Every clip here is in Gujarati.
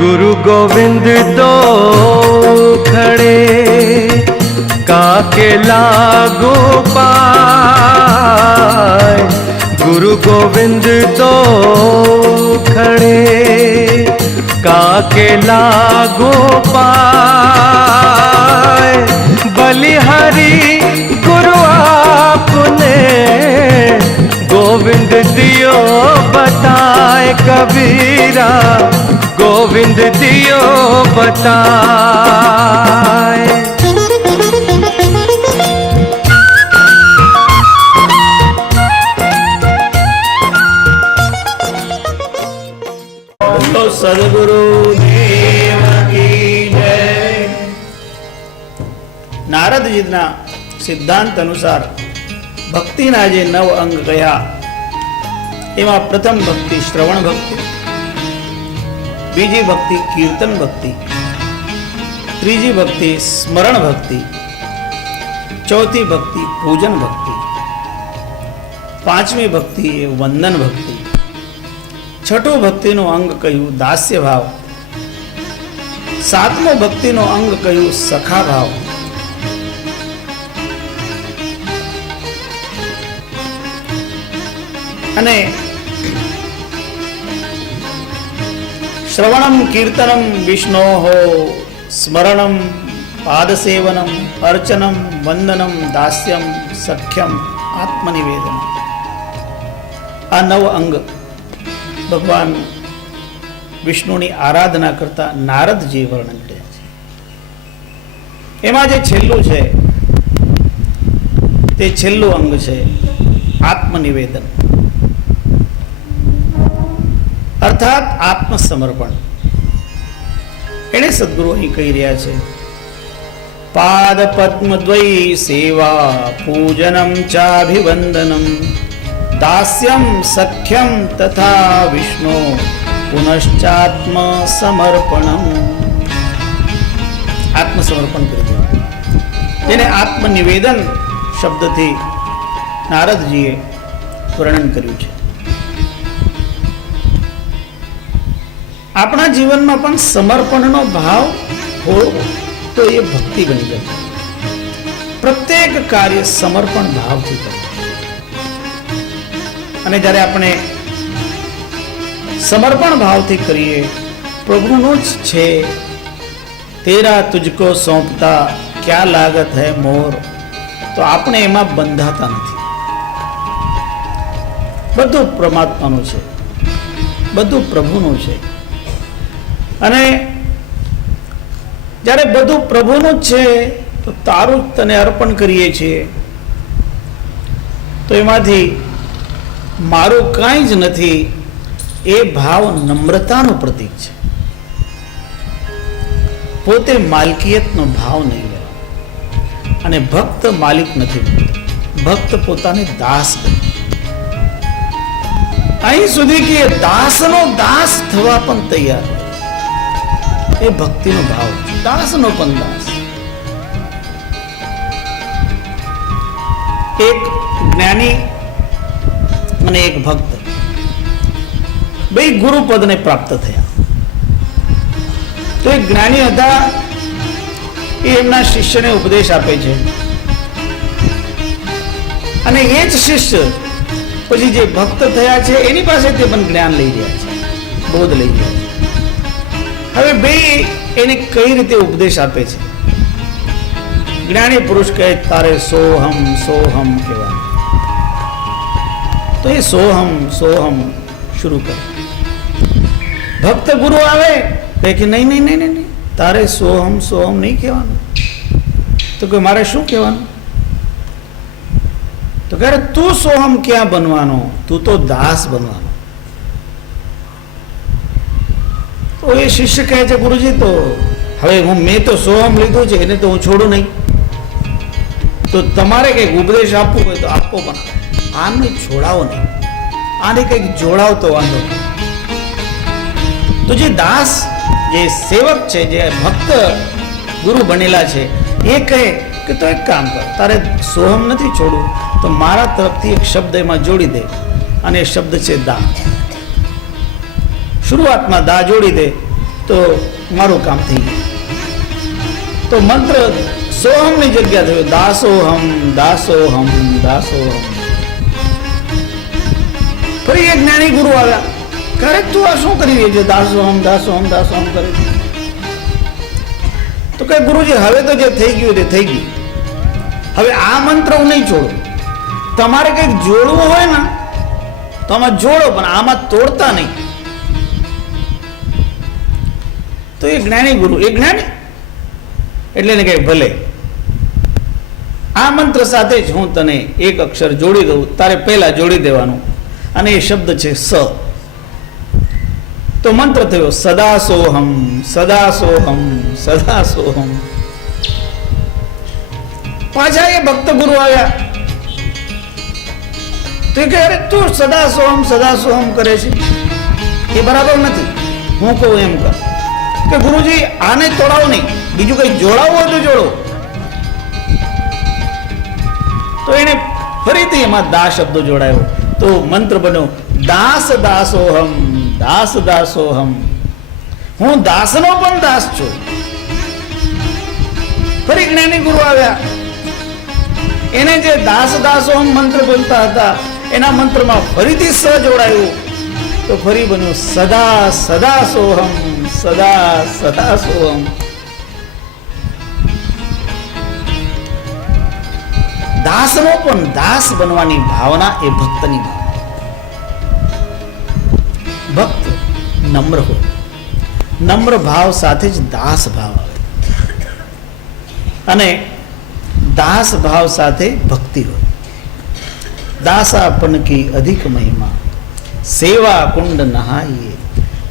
गुरु गोविंद दो खड़े काके लागू पाए। गुरु गोविंद दो खड़े काके लागू पाए। बलिहारी गुरु आपने गोविंद दियो बताए। कबीरा गोविंद दियो बताए। तो सदगुरु देव की जय। नारद जीना सिद्धांत अनुसार भक्तिना जे 9 अंग कया एमा प्रथम भक्ति श्रवण भक्ति, बीजी भक्ति कीर्तन भक्ति, त्रीजी भक्ति स्मरण भक्ति, चौथी भक्ति पूजन भक्ति, पांचवी भक्ति वंदन भक्ति, छठो भक्ति नो अंग कहू दास्य भाव, सातमो भक्ति नो अंग कहू सखा भाव, अने श्रवणम कीर्तनम विष्णोः स्मरणम पादसेवनम अर्चनम वंदनम दास्यम सख्यम आत्मनिवेदन। आ 9 अंग भगवान विष्णुनी आराधना करता नारदजी वर्णन કર્યા છે। એમાં જે છેલ્લું છે તે છેલ્લું અંગ છે આત્મનિવેદન, अर्थात आत्मसमर्पण। एने सद्गुरु अहीं कही रह्या छे पाद पद्मद्वयी सेवा पूजनम चाभिवंदनम दास्यम सख्यम तथा विष्णु पुनश्चात्म समर्पणम। आत्मसमर्पण कर्યું जेने आत्मनिवेदन शब्दथी नारदजीए वर्णन कर्યું છે। अपना जीवन में पण समर्पण नो भाव हो तो ये भक्ति बनी जाए। प्रत्येक कार्य समर्पण भाव थी करो अने जारे अपने समर्पण भाव थी करिए प्रभुनो ज छे तेरा तुझको सौंपता क्या लागत है मोर, तो आपने एमा बंधाता नहीं। बधु परमात्मानु छे, बधु प्रभुनु छे અને જ્યારે બધું પ્રભુનું જ છે તો તારું જ તને અર્પણ કરીએ છીએ, તો એમાંથી મારું કાંઈ જ નથી એ ભાવ નમ્રતાનું પ્રતીક છે। પોતે માલકિયતનો ભાવ નહીં લેવાનો અને ભક્ત માલિક નથી બનતો, ભક્ત પોતાને દાસ બને। અહીં સુધી કે દાસનો દાસ થવા પણ તૈયાર હોય, એ ભક્તિનો ભાવ છે। દાસનો પણ દાસ। એક જ્ઞાની અને એક ભક્ત બે ગુરુપદને પ્રાપ્ત થયા। તો એક જ્ઞાની હતા એ એમના શિષ્યને ઉપદેશ આપે છે અને એ જ શિષ્ય પછી જે ભક્ત થયા છે એની પાસેથી પણ જ્ઞાન લઈ રહ્યા છે, બોધ લઈ રહ્યા છે। હવે બે એને કઈ રીતે ઉપદેશ આપે છે? જ્ઞાની પુરુષ કહે તારે સોહમ સોહમ કહેવાનું, તો એ સોહમ સોહમ શરૂ કરે। ભક્ત ગુરુ આવે કહે કે નહીં નહીં નહીં નહીં તારે સોહમ સોહમ નહીં કહેવાનું, તો કે મારે શું કહેવાનું? તો કહે તું સોહમ ક્યાં બનવાનો, તું તો દાસ બનવાનો। તો એ શિષ્ય કહે છે ગુરુજી તો હવે મેં તો સોહમ લીધું છે એને તો હું છોડું નહીં, તો તમારે કંઈક ઉપદેશ આપવું હોય તો આપો, પણ આને છોડાવો નહીં, આને કંઈક જોડાવ તો વાંધો નહીં। તો જે દાસ જે સેવક છે જે ભક્ત ગુરુ બનેલા છે એ કહે કે તો એક કામ કર, તારે સોહમ નથી છોડવું તો મારા તરફથી એક શબ્દ એમાં જોડી દે, અને એ શબ્દ છે દા। શરૂઆતમાં દા જોડી દે તો મારું કામ થઈ ગયું. તો મંત્ર સોહમ ની જગ્યા થયો દાસોહમ દાસોહમ દાસોહમ. ફરી એક જ્ઞાની ગુરુ આવ્યા, કરે તું આ શું કરી રહી છે? દાસોહમ દાસોહમ દાસોહમ કરે છે. તો કે ગુરુજી હવે તો જે થઈ ગયું તે થઈ ગયું, હવે આ મંત્ર હું નહીં છોડું. તમારે કંઈક જોડવું હોય ને તો આમાં જોડો, પણ આમાં તોડતા નહીં. તો એ જ્ઞાની ગુરુ, એ જ્ઞાની એટલે ને કહે ભલે આ મંત્ર સાથે જ હું તને એક અક્ષર જોડી દઉં. તારે પહેલા જોડી દેવાનું, અને એ શબ્દ છે સ. તો મંત્ર થયો સદા સોહમ સદા સોહમ સદા સોહમ. પાછા એ ભક્ત ગુરુ આવ્યા, તો કે અરે તું સદા સોહમ કરે છે, એ બરાબર નથી. હું કહું એમ કર કે ગુરુજી આને તોડાવો નહીં, બીજું કઈ જોડાવું હોય તો જોડો. તો એને ફરીથી એમાં દા શબ્દો જોડાયો, તો મંત્ર બન્યો દાસ દાસોહમ દાસ દાસોહમ. હું દાસનો પણ દાસ છું. ફરી જ્ઞાની ગુરુ આવ્યા, એને જે દાસ દાસોહમ મંત્ર બોલતા હતા એના મંત્રમાં ફરીથી સ જોડાયું, તો ફરી બન્યું સદા સદા સોહમ સદા સદા સોહમ. દાસનો પણ દાસ બનવાની ભાવના એ ભક્તની ભાવના. ભક્ત નમ્ર હોય, નમ્ર ભાવ સાથે જ દાસ ભાવ આવે, અને દાસ ભાવ સાથે ભક્તિ હોય. દાસાપન કી અધિક મહિમા સેવા કુંડ નહાઈએ,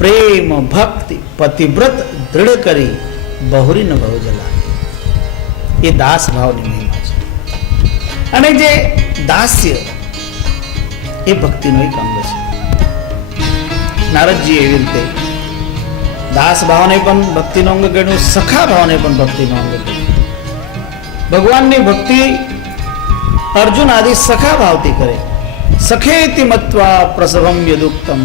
પ્રેમ ભક્તિ પતિવ્રત દૃઢ કરી બહુરીન ભવ જલાવીએ. એ દાસ ભાવની મહિમા છે. અને જે દાસ્ય એ ભક્તિનો એક અંગ છે. નારદજી એવી રીતે દાસ ભાવને પણ ભક્તિનો અંગ ગણ્યું, સખા ભાવને પણ ભક્તિનો અંગ ગણ્યું. ભગવાનની ભક્તિ અર્જુન આદિ સખા ભાવથી કરે. સખેતિ મત્વા પ્રસવમ યદુક્તમ.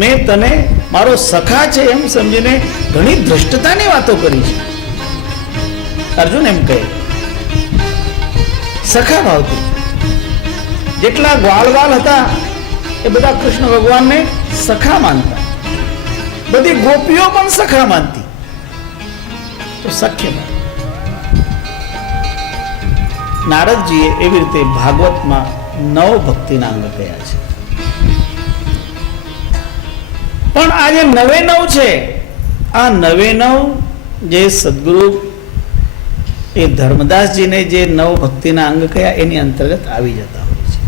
મેં તને મારો સખા છે એમ સમજીને ઘણી ધૃષ્ટતાની વાતો કરી છે. અર્જુન એમ કહે સખા ભાવથી. જેટલા ગ્વાલવાલ હતા એ બધા કૃષ્ણ ભગવાનને સખા માનતા, બધી ગોપીઓ પણ સખા માનતી. તો સખ્ય ભાવ. નારદજીએ એવી રીતે ભાગવતમાં 9 ભક્તિના અંગ કયા છે. પણ આ જે 99 છે, આ 99 જે સદગુરુ એ ધર્મદાસજીને જે 9 ભક્તિના અંગ કયા એની અંતર્ગત આવી જતા હોય છે.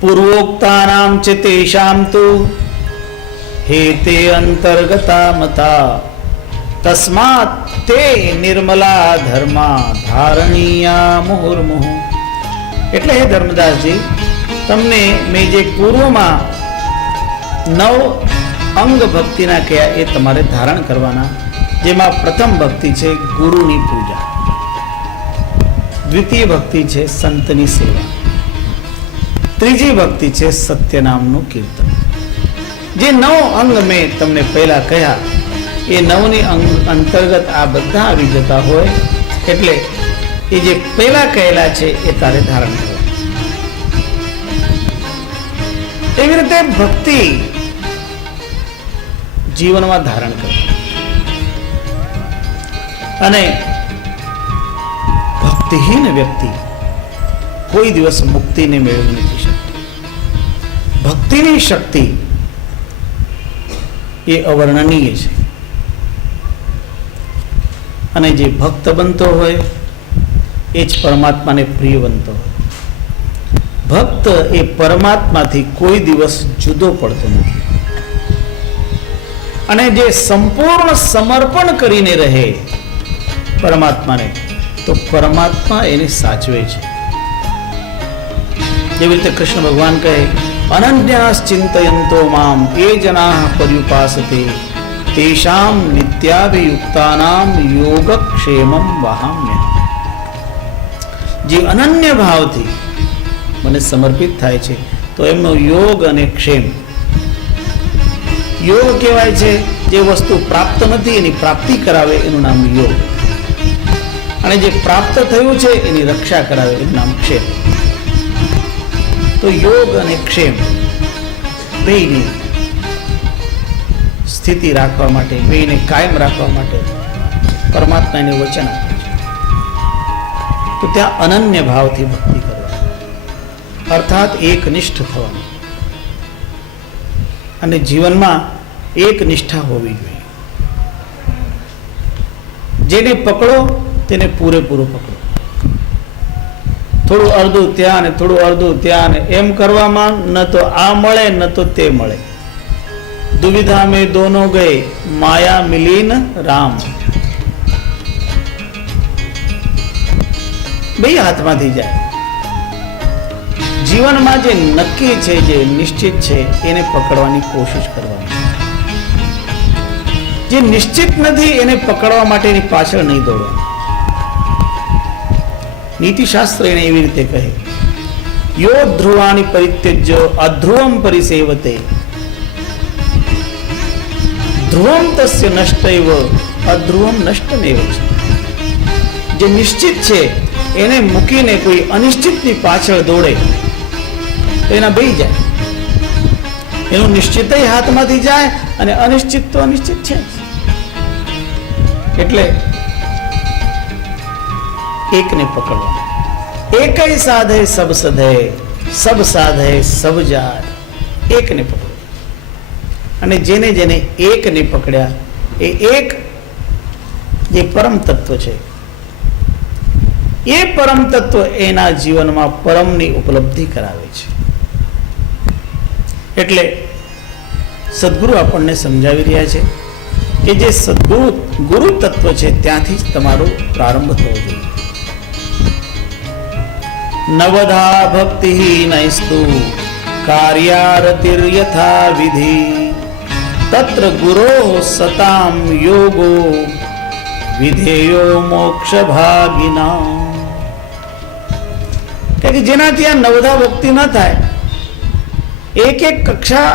પૂર્વોક્તાનામ ચ તેષામ તુ હેતે અંતર્ગતા મતા તસ્માત તે નિર્મલા ધર્મા ધારણીયા મુહુર્મુહુ. એટલે હે ધર્મદાસજી, તમને મેં જે પૂર્વમાં 9 અંગ ભક્તિના કયા એ તમારે ધારણ કરવાના. જેમાં પ્રથમ ભક્તિ છે ગુરુની પૂજા, દ્વિતીય ભક્તિ છે સંતની સેવા, ત્રીજી ભક્તિ છે સત્ય નામનું કીર્તન. જે 9 અંગ મેં તમને પહેલા કહ્યા એ 9ની અંગ અંતર્ગત આ બધા આવી જતા હોય, એટલે એ જે પહેલા કહેલા છે એ તારે ધારણ કરવા. એવી રીતે ભક્તિ જીવનમાં ધારણ કરવી. અને ભક્તિહીન વ્યક્તિ કોઈ દિવસ મુક્તિને મેળવી નથી શકતો. ભક્તિની શક્તિ એ અવર્ણનીય છે. અને જે ભક્ત બનતો હોય એ જ પરમાત્માને પ્રિય બનતો હોય. ભક્ત એ પરમાત્માથી કોઈ દિવસ જુદો પડતો નથી. અને જે સંપૂર્ણ સમર્પણ કરીને રહે પરમાત્માને, તો પરમાત્મા એને સાચવે છે. જેવી રીતે કૃષ્ણ ભગવાન કહે અનન્યાસ ચિંતયંતો મામ એ જનાઃ પર્યુપાસતે તેષામ નિત્યાભિયુક્તાનામ યોગક્ષેમમ વહામ્યહમ. જે અનન્ય ભાવથી મને સમર્પિત થાય છે, તો તો એમનો યોગ અને ક્ષેમ. યોગ કહેવાય છે જે વસ્તુ પ્રાપ્ત નથી એની પ્રાપ્તિ કરાવે એનું નામ યોગ, અને જે પ્રાપ્ત થયું છે એની રક્ષા કરાવે એનું નામ ક્ષેમ. તો યોગ અને ક્ષેમ બેયની સ્થિતિ રાખવા માટે, બેયને કાયમ રાખવા માટે પરમાત્મા એને વચન આપે છે. તો ત્યાં અનન્ય ભાવથી ભક્તિ કરવાની, અર્થાત એકનિષ્ઠ થવાનું, અને જીવનમાં એક નિષ્ઠા હોવી જોઈએ. જેને પકડો તેને પૂરેપૂરો પકડો. થોડું અડધું ત્યાં ને થોડું અડધું ત્યાં ને એમ કરવામાં ન તો આ મળે ન તો તે મળે. દુવિધા મેં દોનો ગયે માયા મિલીન રામ. બે હાથમાંથી જાય. જીવનમાં જે નક્કી છે, જે નિશ્ચિત છે એને પકડવાની કોશિશ કરવાની. જે નિશ્ચિત નથી એને પકડવા માટેની પાછળ નહીં દોડવાનું. નીતિશાસ્ત્ર એને એવી રીતે કહે, યો ધ્રુવાણી પરિત્યજ્ય અધ્રુવમ પરિસેવતે ધ્રુવમ તસ્ય નષ્ટૈવ અધ્રુવમ નષ્ટમેવ છે. જે નિશ્ચિત છે એને મૂકીને કોઈ અનિશ્ચિતની પાછળ દોડે તો એના બે જાય. એનું નિશ્ચિત હાથમાંથી જાય અને અનિશ્ચિત તો અનિશ્ચિત છે. એટલે એકને પકડવા. એકય સાધે સબ સધે, સબ સાધે સબ જાય. એકને પકડો. અને જેને જેને એકને પકડ્યા એ એક જે પરમ તત્વ છે, એ પરમ તત્વ એના જીવનમાં પરમની ઉપલબ્ધિ કરાવે છે. એટલે સદગુરુ આપણને સમજાવી રહ્યા છે કે જે સદગુરુ ગુરુ તત્વ છે ત્યાંથી જ તમારો પ્રારંભ થવો જોઈએ. નવધા ભક્તિ નૈસ્તુ કાર્યારતિર્યથા વિધિ તત્ર ગુરો સતામ યોગો વિધેયો મોક્ષ ભાગિના. કે જેનાથી આ નવધા ભક્તિ ન થાય, એક એક કક્ષા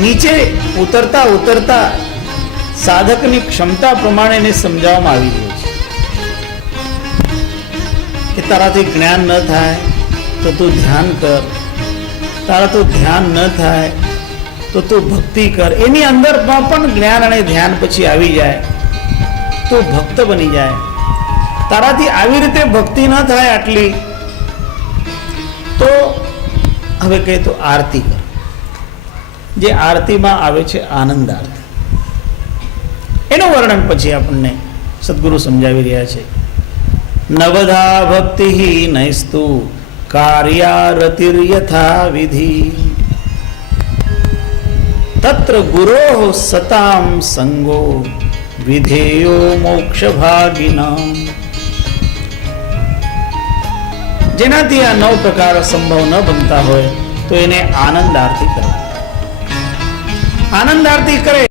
નીચે ઉતરતા ઉતરતા સાધકની ક્ષમતા પ્રમાણે એને સમજાવવામાં આવી રહ્યું છે કે તારાથી જ્ઞાન ન થાય તો તું ધ્યાન કર, તારાથી ધ્યાન ન થાય તો તું ભક્તિ કર. એની અંદરમાં પણ જ્ઞાન અને ધ્યાન પછી આવી જાય તો ભક્ત બની જાય. તારાથી આવી રીતે ભક્તિ ન થાય આટલી, તો હવે કહે તો આરતી કર. જે આરતીમાં આવે છે આનંદ આરતી, એનું વર્ણન પછી આપણને સદગુરુ સમજાવી રહ્યા છે. નવધા ભક્તિ નૈસ્તુ કાર્યારતિર્યથા વિધિ તત્ર ગુરો સતામ સંગો વિધેયો મોક્ષ ભાગિના. જેનાથી આ 9 પ્રકાર સંભવ ન બનતા હોય તો એને આનંદ આરતી કરે. આનંદ આરતી કરે